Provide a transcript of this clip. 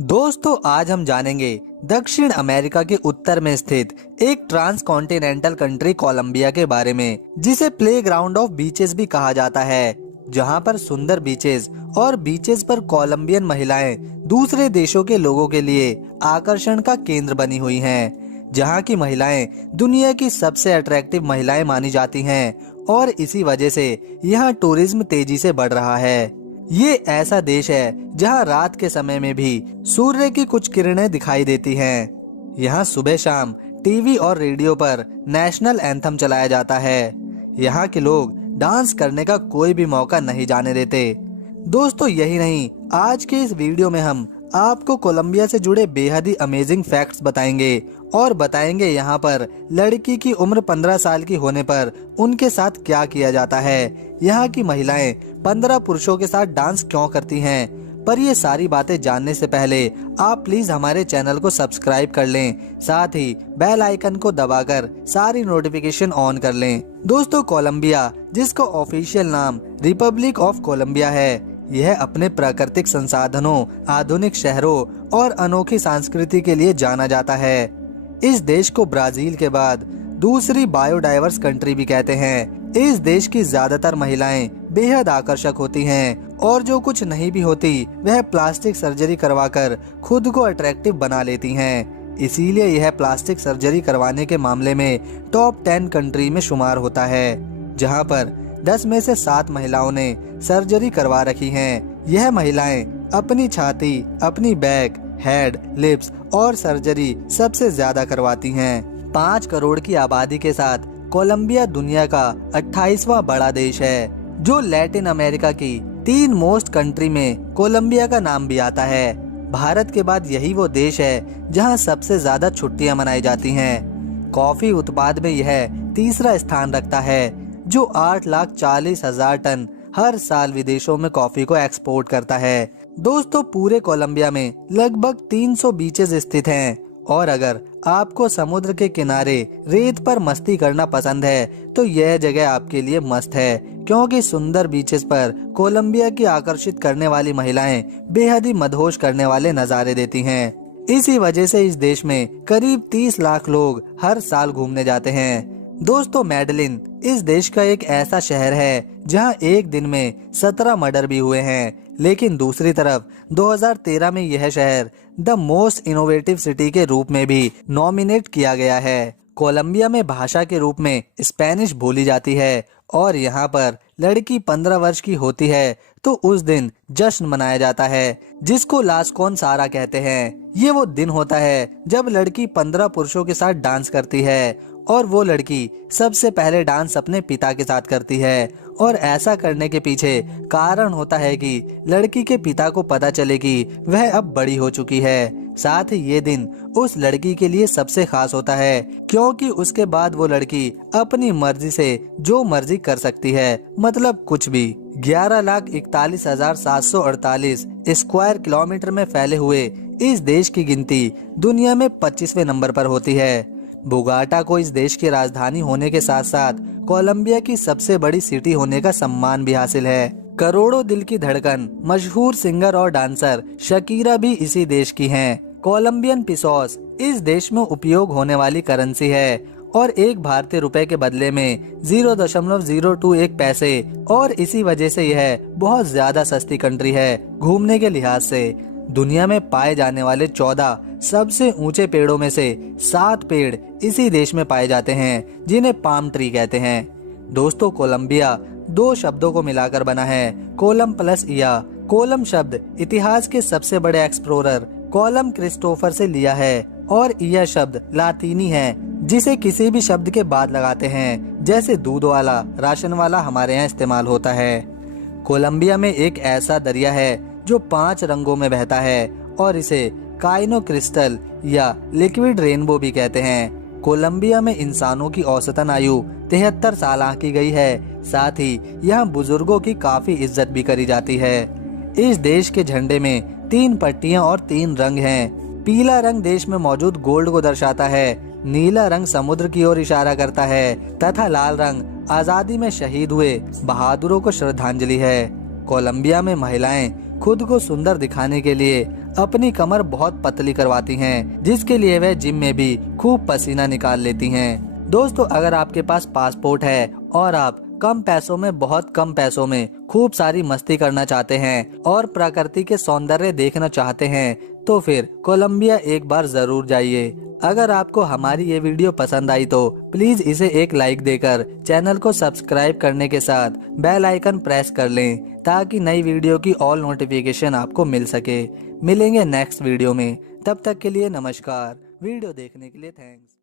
दोस्तों आज हम जानेंगे दक्षिण अमेरिका के उत्तर में स्थित एक ट्रांस कॉन्टिनेंटल कंट्री कोलंबिया के बारे में, जिसे प्लेग्राउंड ऑफ बीचेस भी कहा जाता है, जहां पर सुंदर बीचेस और बीचेस पर कोलंबियन महिलाएं दूसरे देशों के लोगों के लिए आकर्षण का केंद्र बनी हुई हैं, जहां की महिलाएं दुनिया की सबसे अट्रैक्टिव महिलाएं मानी जाती हैं और इसी वजह से यहाँ टूरिज्म तेजी से बढ़ रहा है। ये ऐसा देश है जहां रात के समय में भी सूर्य की कुछ किरणें दिखाई देती हैं। यहाँ सुबह शाम टीवी और रेडियो पर नेशनल एंथम चलाया जाता है। यहाँ के लोग डांस करने का कोई भी मौका नहीं जाने देते। दोस्तों यही नहीं, आज के इस वीडियो में हम आपको कोलंबिया से जुड़े बेहद ही अमेजिंग फैक्ट्स बताएंगे और बताएंगे यहाँ पर लड़की की उम्र 15 साल की होने पर उनके साथ क्या किया जाता है, यहाँ की महिलाएं 15 पुरुषों के साथ डांस क्यों करती हैं। पर ये सारी बातें जानने से पहले आप प्लीज हमारे चैनल को सब्सक्राइब कर लें, साथ ही बेल आइकन को दबाकर सारी नोटिफिकेशन ऑन कर लें। दोस्तों कोलंबिया, जिसका ऑफिशियल नाम रिपब्लिक ऑफ कोलंबिया है, यह अपने प्राकृतिक संसाधनों, आधुनिक शहरों और अनोखी संस्कृति के लिए जाना जाता है। इस देश को ब्राजील के बाद दूसरी बायोडाइवर्स कंट्री भी कहते हैं। इस देश की ज्यादातर महिलाएं बेहद आकर्षक होती हैं और जो कुछ नहीं भी होती वह प्लास्टिक सर्जरी करवाकर खुद को अट्रैक्टिव बना लेती हैं। इसीलिए यह प्लास्टिक सर्जरी करवाने के मामले में टॉप 10 कंट्री में शुमार होता है, जहां पर 10 में से 7 महिलाओं ने सर्जरी करवा रखी हैं। यह महिलाएं अपनी छाती, अपनी बैक, हेड, लिप्स और सर्जरी सबसे ज्यादा करवाती हैं। 5 करोड़ की आबादी के साथ कोलंबिया दुनिया का 28वां बड़ा देश है, जो लैटिन अमेरिका की 3 मोस्ट कंट्री में कोलंबिया का नाम भी आता है। भारत के बाद यही वो देश है जहां सबसे ज्यादा छुट्टियां मनाई जाती हैं। कॉफी उत्पाद में यह तीसरा स्थान रखता है, जो 8,40,000 टन हर साल विदेशों में कॉफी को एक्सपोर्ट करता है। दोस्तों पूरे कोलंबिया में लगभग 300 बीचेस स्थित हैं और अगर आपको समुद्र के किनारे रेत पर मस्ती करना पसंद है तो यह जगह आपके लिए मस्त है, क्योंकि सुंदर बीचेस पर कोलंबिया की आकर्षित करने वाली महिलाएं बेहद ही मदहोश करने वाले नजारे देती हैं। इसी वजह से इस देश में करीब 30 लाख लोग हर साल घूमने जाते हैं। दोस्तों मेडलिन इस देश का एक ऐसा शहर है जहां एक दिन में 17 मर्डर भी हुए हैं, लेकिन दूसरी तरफ 2013 में यह शहर द मोस्ट इनोवेटिव सिटी के रूप में भी नॉमिनेट किया गया है। कोलंबिया में भाषा के रूप में स्पेनिश बोली जाती है और यहाँ पर लड़की 15 वर्ष की होती है तो उस दिन जश्न मनाया जाता है, जिसको लास कॉन सारा कहते हैं। ये वो दिन होता है जब लड़की 15 पुरुषों के साथ डांस करती है और वो लड़की सबसे पहले डांस अपने पिता के साथ करती है, और ऐसा करने के पीछे कारण होता है कि लड़की के पिता को पता चले कि वह अब बड़ी हो चुकी है। साथ ही ये दिन उस लड़की के लिए सबसे खास होता है, क्योंकि उसके बाद वो लड़की अपनी मर्जी से जो मर्जी कर सकती है, मतलब कुछ भी। 11,41,748 स्क्वायर किलोमीटर में फैले हुए इस देश की गिनती दुनिया में 25वें नंबर पर होती है। बोगोटा को इस देश की राजधानी होने के साथ साथ कोलंबिया की सबसे बड़ी सिटी होने का सम्मान भी हासिल है। करोड़ों दिल की धड़कन मशहूर सिंगर और डांसर शकीरा भी इसी देश की हैं। कोलंबियन पिसोस इस देश में उपयोग होने वाली करेंसी है और एक भारतीय रुपए के बदले में 0.021 पैसे, और इसी वजह से यह बहुत ज्यादा सस्ती कंट्री है घूमने के लिहाज से। दुनिया में पाए जाने वाले 14 सबसे ऊंचे पेड़ों में से 7 पेड़ इसी देश में पाए जाते हैं, जिन्हें पाम ट्री कहते हैं। दोस्तों कोलंबिया 2 शब्दों को मिलाकर बना है, कोलम प्लस इया। कोलम शब्द इतिहास के सबसे बड़े एक्सप्लोरर कोलम क्रिस्टोफर से लिया है और इया शब्द लातीनी है, जिसे किसी भी शब्द के बाद लगाते हैं, जैसे दूध वाला, राशन वाला हमारे यहाँ इस्तेमाल होता है। कोलंबिया में एक ऐसा दरिया है जो 5 रंगों में बहता है और इसे काइनो क्रिस्टल या लिक्विड रेनबो भी कहते हैं। कोलंबिया में इंसानों की औसतन आयु 73 साल आंकी गई है। साथ ही यहाँ बुजुर्गों की काफी इज्जत भी करी जाती है। इस देश के झंडे में 3 पट्टियां और 3 रंग हैं। पीला रंग देश में मौजूद गोल्ड को दर्शाता है, नीला रंग समुद्र की ओर इशारा करता है तथा लाल रंग आजादी में शहीद हुए बहादुरों को श्रद्धांजलि है। कोलंबिया में महिलाएं खुद को सुंदर दिखाने के लिए अपनी कमर बहुत पतली करवाती हैं, जिसके लिए वह जिम में भी खूब पसीना निकाल लेती हैं। दोस्तों, अगर आपके पास पासपोर्ट है और आप कम पैसों में, बहुत कम पैसों में खूब सारी मस्ती करना चाहते हैं और प्रकृति के सौंदर्य देखना चाहते हैं, तो फिर कोलंबिया एक बार जरूर जाइए। अगर आपको हमारी ये वीडियो पसंद आई तो प्लीज इसे एक लाइक देकर चैनल को सब्सक्राइब करने के साथ बेल आइकन प्रेस कर लें, ताकि नई वीडियो की ऑल नोटिफिकेशन आपको मिल सके। मिलेंगे नेक्स्ट वीडियो में, तब तक के लिए नमस्कार। वीडियो देखने के लिए थैंक्स।